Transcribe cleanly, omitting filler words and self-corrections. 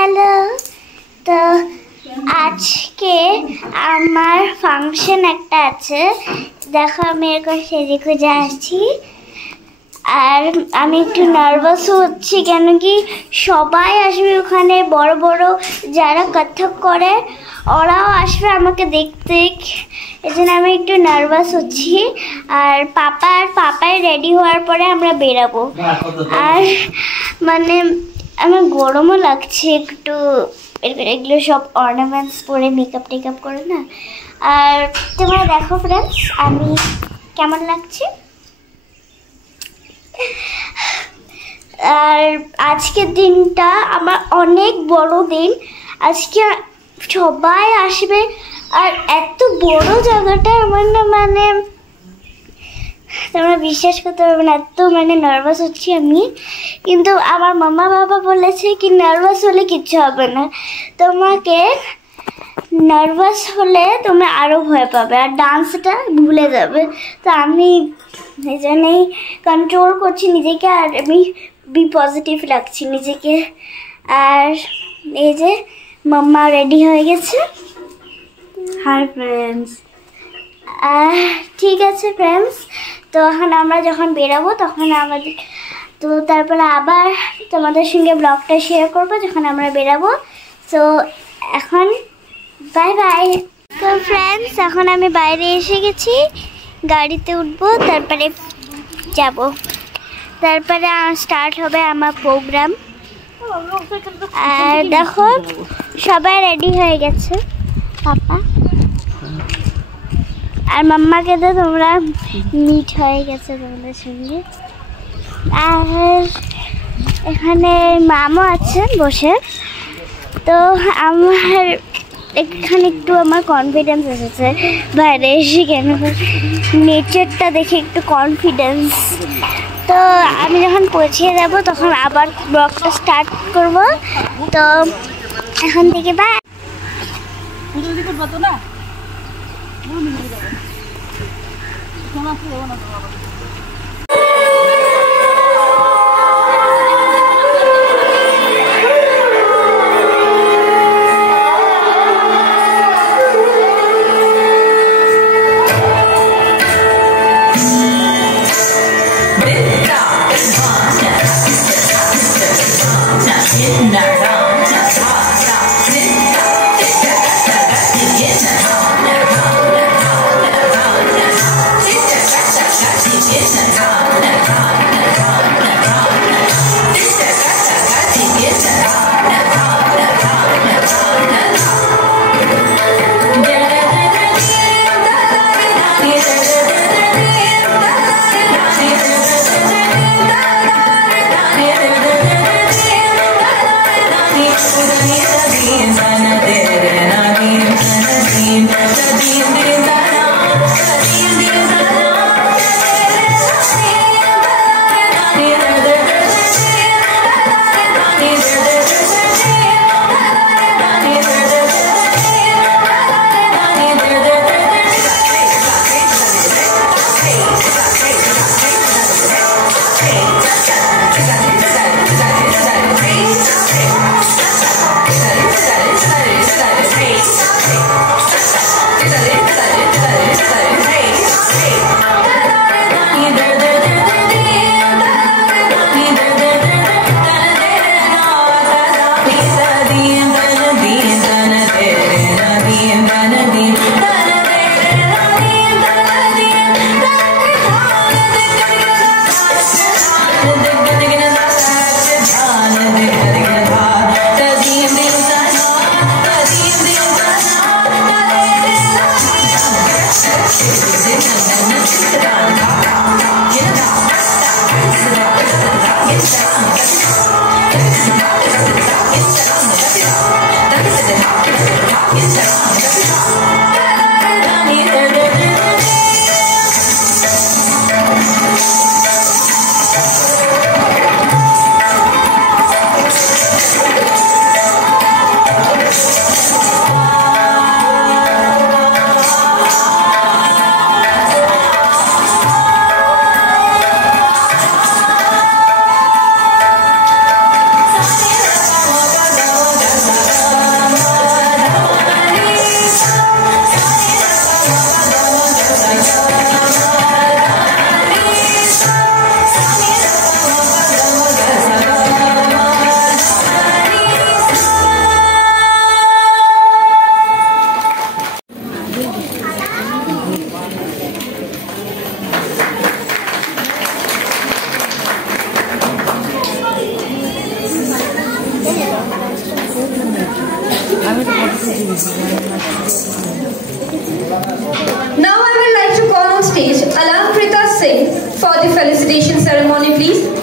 Hello. তো আজকে আমার ফাংশন একটা আছে, দেখো আমি এরকম সেজে খুঁজে আসছি। আর আমি একটু নার্ভাসও হচ্ছি, কেন কি সবাই আসবে ওখানে, বড় বড় যারা কত্থক করে ওরাও আসবে আমাকে দেখতে, এই জন্য আমি একটু নার্ভাস হচ্ছি। আর পাপাই রেডি হওয়ার পরে আমরা বেরাবো। আর মানে আমার গরমও লাগছে একটু, এগুলো সব অর্নামেন্টস পরে মেকআপ টেকআপ করে না। আর তোমরা দেখো ফ্রেন্ডস আমি কেমন লাগছে। আর আজকের দিনটা আমার অনেক বড় দিন, আজকে সবাই আসবে। আর এত বড় জায়গাটা আমার না, মানে তোমরা বিশ্বাস করতে পারবে না, এত মানে নার্ভাস হচ্ছি আমি। কিন্তু আমার মামা বাবা বলেছে কি নার্ভাস হলে কিচ্ছু হবে না, তোমাকে নার্ভাস হলে তোমরা আরও ভয় পাবে আর ডান্সটা ভুলে যাবে। তো আমি এই জন্যই কন্ট্রোল করছি নিজেকে, আর আমি বি পজিটিভ রাখছি নিজেকে। আর এই যে মাম্মা রেডি হয়ে গেছে। Hi friends. ঠিক আছে ফ্রেন্ডস, তো এখন আমরা যখন বেরাবো তখন আমাদের, তো তারপরে আবার তোমাদের সঙ্গে ব্লগটা শেয়ার করবো যখন আমরা বেরাবো। তো এখন বাই বাই। তো ফ্রেন্ডস এখন আমি বাইরে এসে গেছি, গাড়িতে উঠবো, তারপরে যাব, তারপরে স্টার্ট হবে আমার প্রোগ্রাম। আর দেখো সবাই রেডি হয়ে গেছে, পাপা আর মাম্মাকে তো তোমরা মিট হয়ে গেছে তোমাদের সঙ্গে। আর এখানে মামও আছেন বসে। তো আমার এখানে একটু আমার কনফিডেন্স এসেছে বাইরে এসে, কেন নেচারটা দেখে একটু কনফিডেন্স। তো আমি যখন পৌঁছে যাব তখন আবার ব্লগটা স্টার্ট করব। তো এখন থেকে by. Now I would like to call on stage Alamkrita Singh for the felicitation ceremony, please.